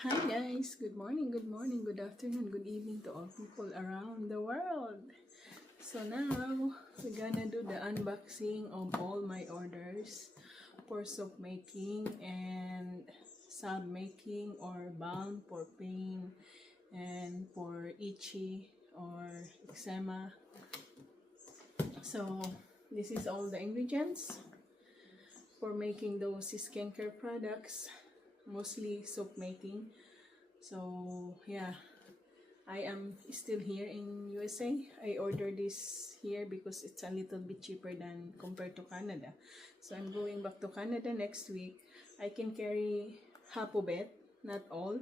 Hi guys, good morning, good afternoon, good evening to all people around the world. So now, we're gonna do the unboxing of all my orders for soap making and salve making or balm for pain and for itchy or eczema. So this is all the ingredients for making those skincare products, mostly soap making. So yeah, I am still here in USA. I ordered this here because it's a little bit cheaper than compared to Canada. So I'm going back to Canada next week. I can carry half of it, not all.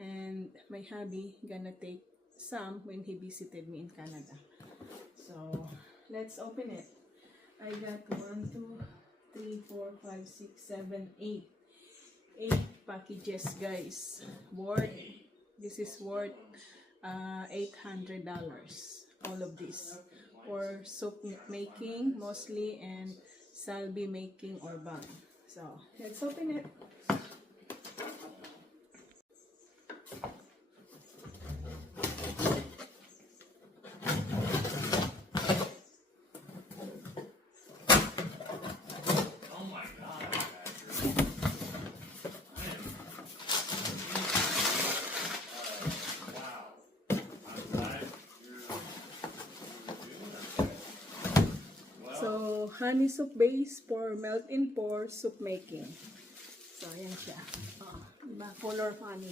And my hubby gonna take some when he visited me in Canada. So let's open it. I got 1, 2, 3, 4, 5, 6, 7, 8. 8 packages, guys. This is worth $800. All of this for soap making mostly and salve making or balm. So let's open it. So, honey soup base for melt-in pour soup making. So, ayan siya. Oh, diba? Color honey.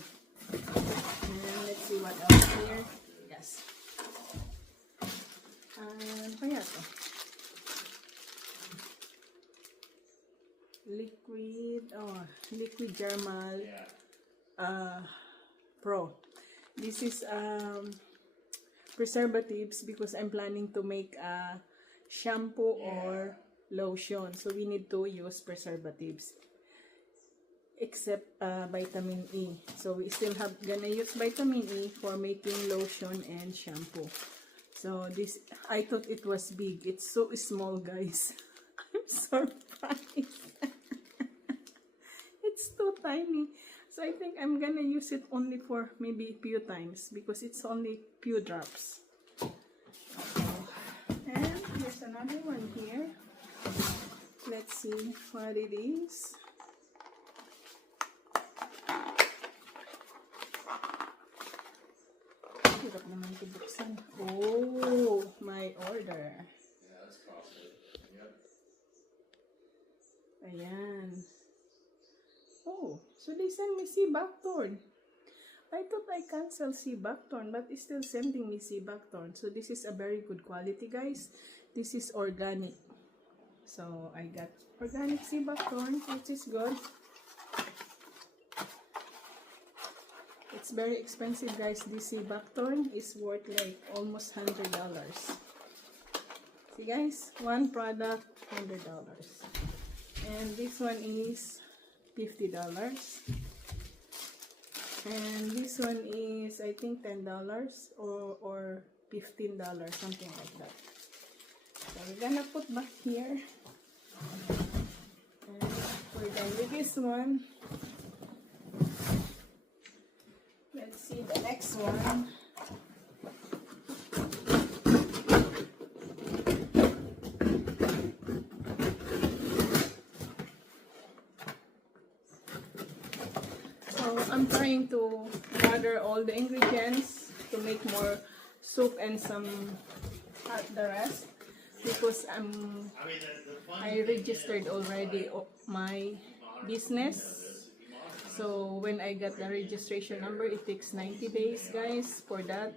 And let's see what else here. Yes. Kaya to. Liquid Dermal Pro. This is preservatives because I'm planning to make a shampoo or lotion, so we need to use preservatives except vitamin E. So we still gonna use vitamin E for making lotion and shampoo. So this, I thought it was big. It's so small, guys. I'm surprised. It's too tiny. So I think I'm gonna use it only for maybe a few times because it's only few drops. And there's another one here. Let's see what it is. Hirap naman ito buksan. Oh, my order. Yeah, that's costly. Yep. Ayan. Oh, so they send me Seabacthorn. I thought I canceled Seabacthorn, but it's still sending me Seabacthorn. So this is a very good quality, guys. This is organic. So I got organic Seabacthorn, which is good. It's very expensive, guys. This Seabacthorn is worth like almost $100. See, guys, one product, $100. And this one is $50. And this one is, I think, $10 or $15, something like that. So we're gonna put back here. And we're done with this one. Let's see the next one. I'm trying to gather all the ingredients to make more soup and some the rest because I registered already my business. So when I got the registration number, it takes 90 days, guys, for that.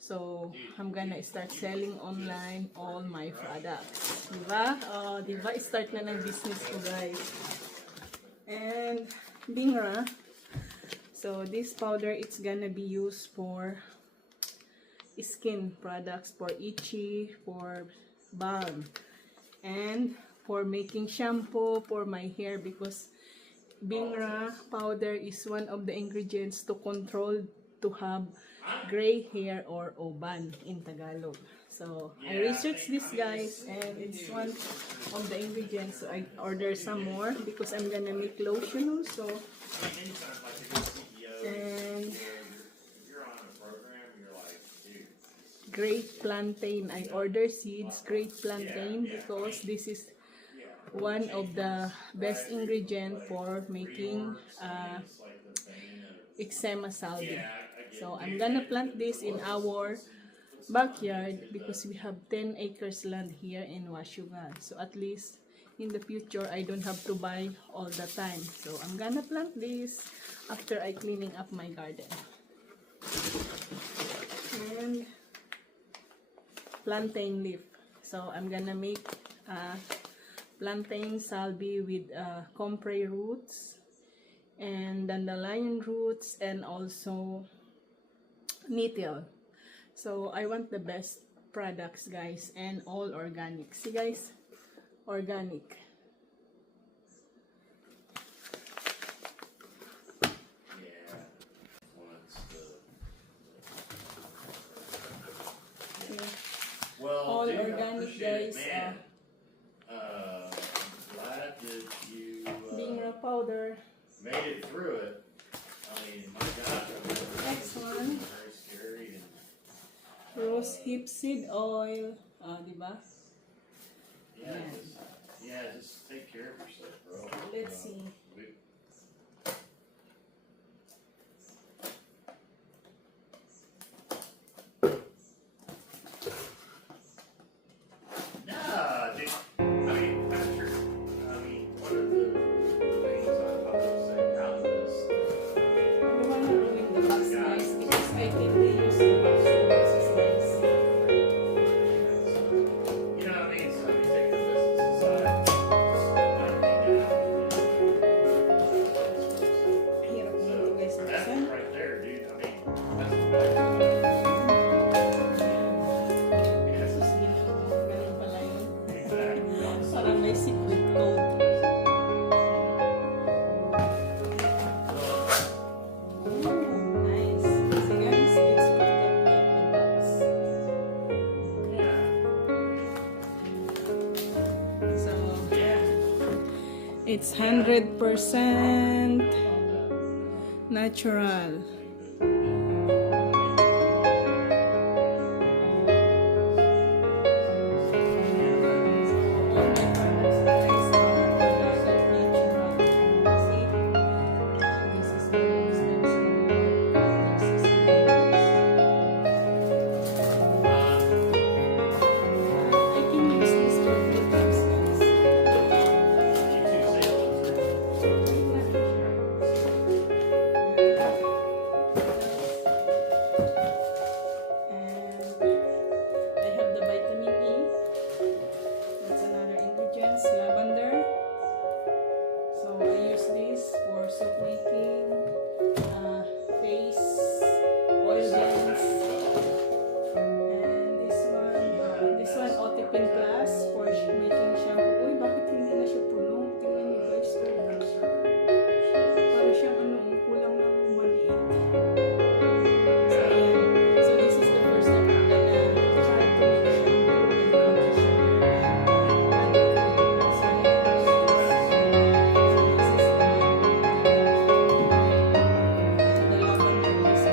So I'm gonna start selling online all my products. Diba? Diba? Start na ng business ko, guys. And Bingra. So this powder, it's gonna be used for skin products, for itchy, for balm, and for making shampoo for my hair because Bingra powder is one of the ingredients to control to have gray hair or uban in Tagalog. So I researched this, guys, and it's one of the ingredients. So I ordered some more because I'm gonna make lotion also. And you're on a program, you're like, dude, great plantain. I order seeds, great plantain, because this is one of the best ingredient for making it's like the vein of, eczema salvi. yeah, I get So it. I'm gonna plant this in our backyard because we have 10 acres land here in Washougal. So at least in the future I don't have to buy all the time. So I'm gonna plant this after I cleaning up my garden. And plantain leaf. So I'm gonna make plantain salvi with comfrey roots and dandelion roots and also nettle. So I want the best products, guys, and all organic. See, guys, organic. Yeah. Once See, well, all dude, I organic, appreciate it, guys. man. Glad that you Bingra powder. made it through it. I mean, my gosh, I remember Next this was one. very scary. And, Rose hip seed oil. Diba? yeah, just take care of yourself, bro. Let's see. Nah, dude. I mean, Patrick, one of the things I was saying out of this, I don't want to ruin the box, guys, because I think they use the box. The box is nice. you know what I mean? So, you take your business aside, just like hang out, Hirap So, nito, guys, that's buksan. right there, dude. I mean, that's like, Sus, ganun pala yun. exactly. Parang may secret code. Ooh, nice. See, guys, it's protected the box. Yeah. So, Yeah. it's 100% natural. All my products, guys, are organic, natural. See? This is very expensive. This is I can use this for makeups, guys. And I have the vitamin E. That's another ingredient, lavender. So I use this for soap making, face, oil blends. And this one Otipin Plus for making shampoo. Uy, bakit hindi na siya puno? Tingnan niyo, guys. Parang siyang kulang ng 1/8. So, ayan. So this is the first time I'm gonna try to make shampoo and conditioner. The lavender is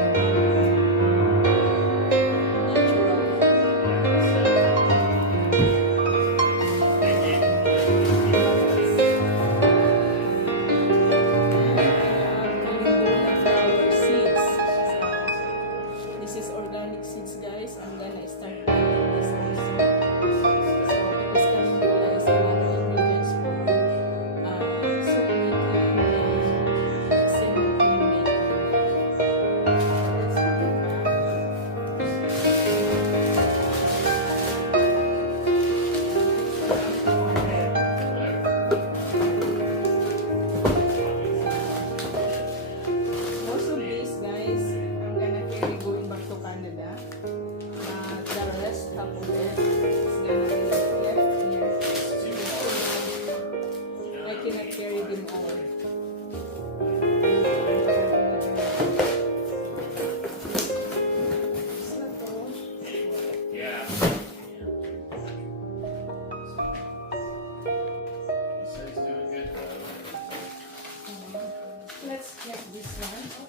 calendula flower seeds. This is organic seeds, guys. I'm gonna start planting this also. So because calendula is a lot of ingredients for soup making and cinnamon cream making. Let's put it back. Most of these, guys, I'm gonna carry going back to Canada. The rest half of it is gonna be left here. I cannot carry them all. Is that all? Yeah. He said he's doing good though. Let's get this one.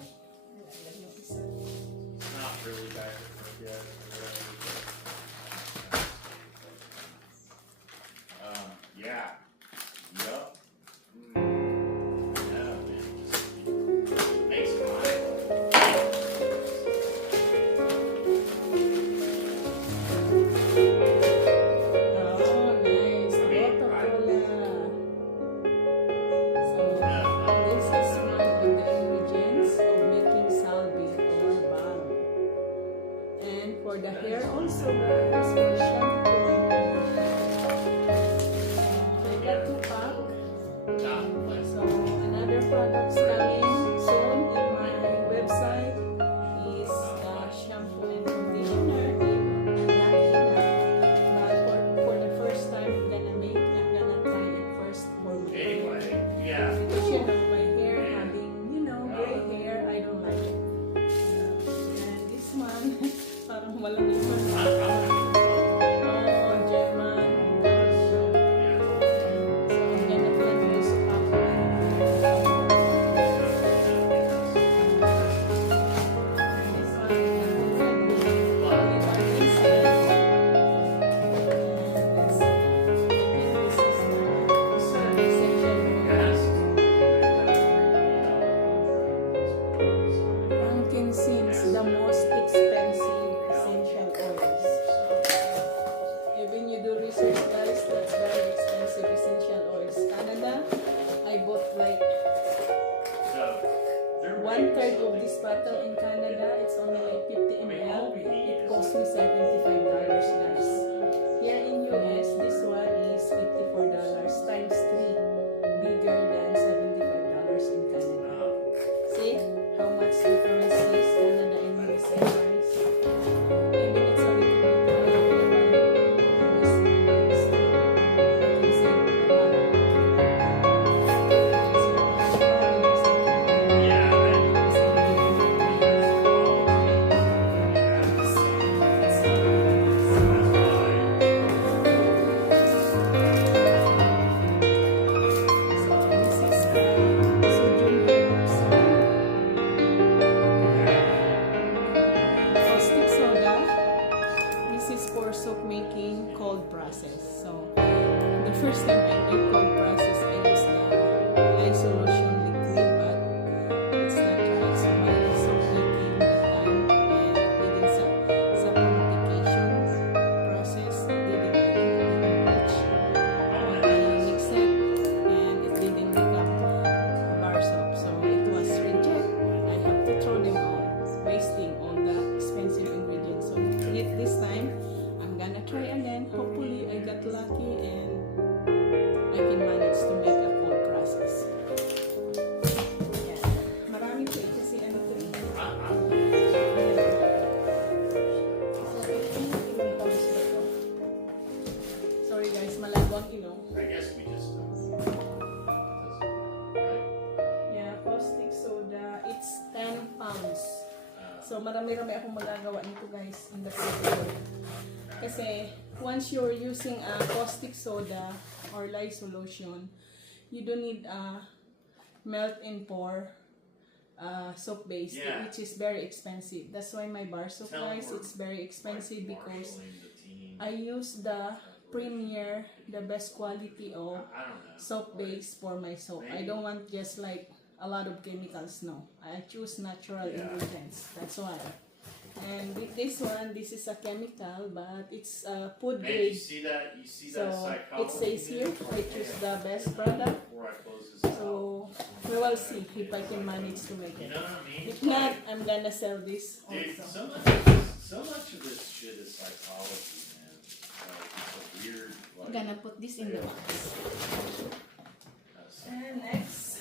products coming soon in my website is the shampoo and conditioner. I'm lucky enough. But for the first time, I'm gonna try it first for me. Anyway, yeah. Because you know, my hair having, gray hair, I don't like it. And this one, parang walang iman. Oh, German. So I'm gonna plan this out. This one, only one inside. And this, I think this is the essential oil. Frankincense, the most expensive essential oils. Even you do research, guys, that's very expensive essential oils. Canada, I bought like 1/3 of this bottle in Canada. It's only like 50 ml. It cost me $75, guys. Here in US, this one is $54 times 3, bigger than $75 in Canada. See how much difference is Canada and USA, guys. Even it's a little bit higher than US and still I can save a lot. Caustic soda. This is for soap making cold process. So the first time I made cold process, I used the lye solution liquid, but it's not right. So my soap making that time and it didn't sa purification process, it didn't reach. When I mixed it and it didn't become bar soap, so it was reject. I have to throw them all, wasting all the expensive ingredients. So this time, I'm gonna try again. Hopefully, I got lucky and I can manage to make a cold process. Yeah. Marami po kasi ano to eh. Sorry guys, malabo ang ilong. I guess we just Yeah, caustic soda, it's 10 pounds. So marami-rami akong magagawa nito guys in the future. Kasi once you're using a caustic soda or lye solution, you don't need a melt and pour soap base, Yeah. which is very expensive. That's why my bar soap guys, it's very expensive because I use the Premier, the best quality of I don't know. soap base for my soap. I don't want just like a lot of chemicals, no. I choose natural ingredients. That's why. And with this one, this is a chemical, but it's food Man, you grade. see that? You see So that psychology? it says here, I choose the best product. Before I close this So we will see if I can manage to make you it. know what I mean? If not, I'm gonna sell this Dude, also. so much of this shit is psychology, man. Like, it's a weird. I'm Like, gonna put this in the box. And next,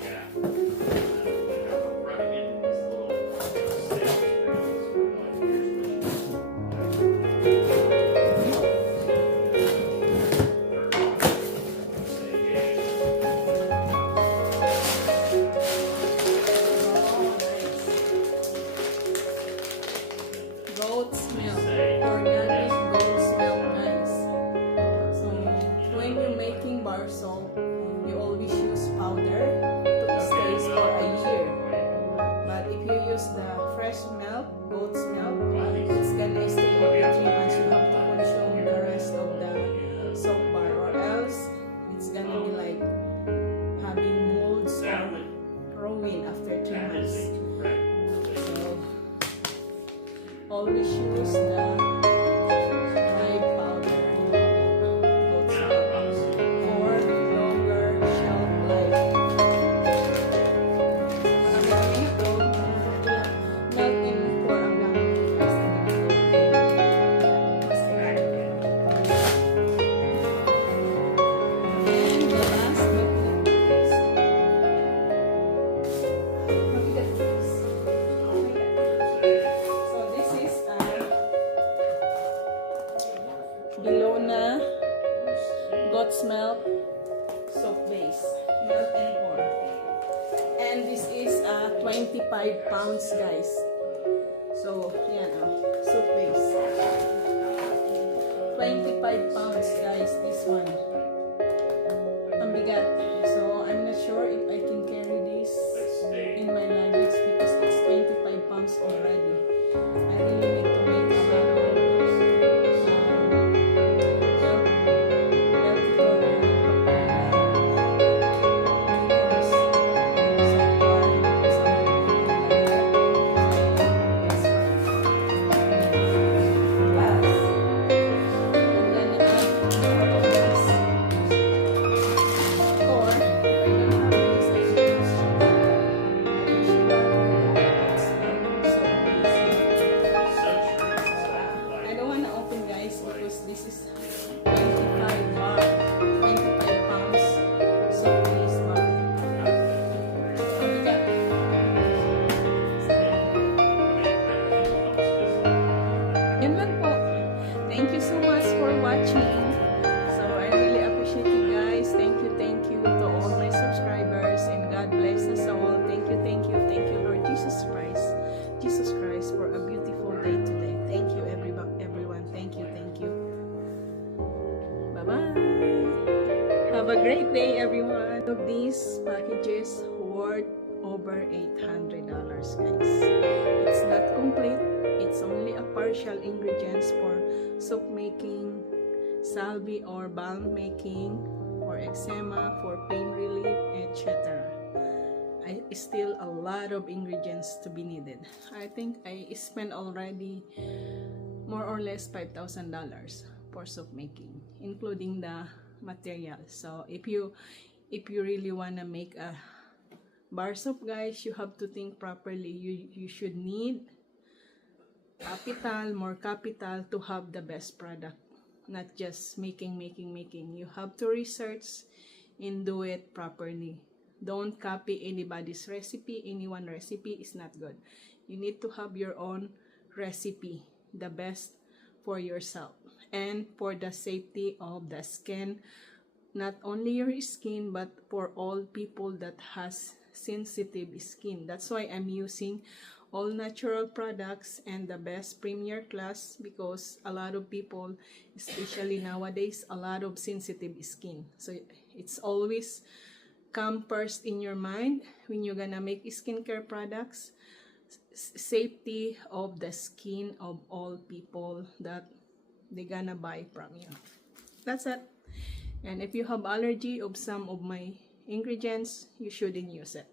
yeah. Running into these little sales screens where like, goat's milk, organic goat's milk, guys. na goat's milk soap base. Milk and more. And this is 25 pounds, guys. So, yan soap base. 25 pounds, guys, this one. Ang bigat. So, I'm not sure if I can carry this in my luggage because it's 25 pounds already. I really need to make a lot of this is 25 bar, 25 pounds. So please bar. Yan lang po. Thank you so much for watching. So I really appreciate you guys. Thank you to all my subscribers, and God bless us all. Thank you, Lord Jesus Christ, for a beautiful day today. Thank you, everyone. Thank you. Bye. Have a great day, everyone. Of these packages worth over $800, guys. It's not complete. It's only a partial ingredients for soap making, salve or balm making, for eczema, for pain relief, etc. Still a lot of ingredients to be needed. I think I spent already more or less $5,000 for soap making, including the materials. So if you really want to make a bar soap, guys, you have to think properly. You should need more capital to have the best product, not just making. You have to research and do it properly. Don't copy anybody's recipe. Anyone's recipe is not good. You need to have your own recipe, the best for yourself and for the safety of the skin, not only your skin but for all people that has sensitive skin. That's why I'm using all natural products and the best premier class, because a lot of people, especially nowadays, a lot of sensitive skin. So it's always come first in your mind when you're gonna make skincare products, safety of the skin of all people that they're gonna buy from you. That's it. And if you have allergy of some of my ingredients, you shouldn't use it.